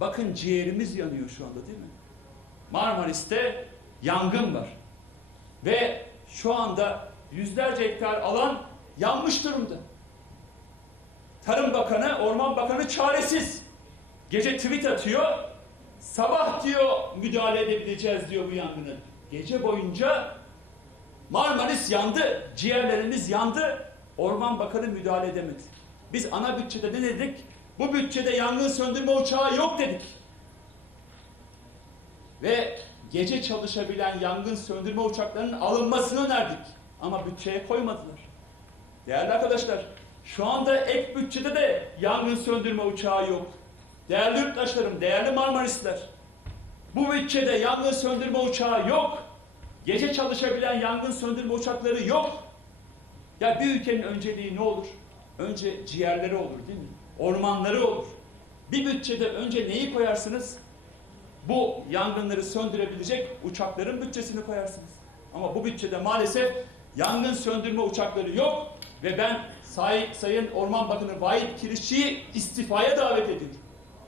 Bakın ciğerimiz yanıyor şu anda değil mi? Marmaris'te yangın var. Ve şu anda yüzlerce hektar alan yanmış durumda. Tarım Bakanı, Orman Bakanı çaresiz. Gece tweet atıyor. Sabah diyor müdahale edebileceğiz diyor bu yangını. Gece boyunca Marmaris yandı, ciğerlerimiz yandı. Orman Bakanı müdahale edemedi. Biz ana bütçede ne dedik? Bu bütçede yangın söndürme uçağı yok dedik. Ve gece çalışabilen yangın söndürme uçaklarının alınmasını önerdik. Ama bütçeye koymadılar. Değerli arkadaşlar, şu anda ek bütçede de yangın söndürme uçağı yok. Değerli yurttaşlarım, değerli Marmarisler, bu bütçede yangın söndürme uçağı yok. Gece çalışabilen yangın söndürme uçakları yok. Ya bir ülkenin önceliği ne olur? Önce ciğerleri olur değil mi? Ormanları olur. Bir bütçede önce neyi koyarsınız? Bu yangınları söndürebilecek uçakların bütçesini koyarsınız. Ama bu bütçede maalesef yangın söndürme uçakları yok ve ben Say, Sayın Orman Bakanı Vahit Kirişçi'yi istifaya davet ediyorum.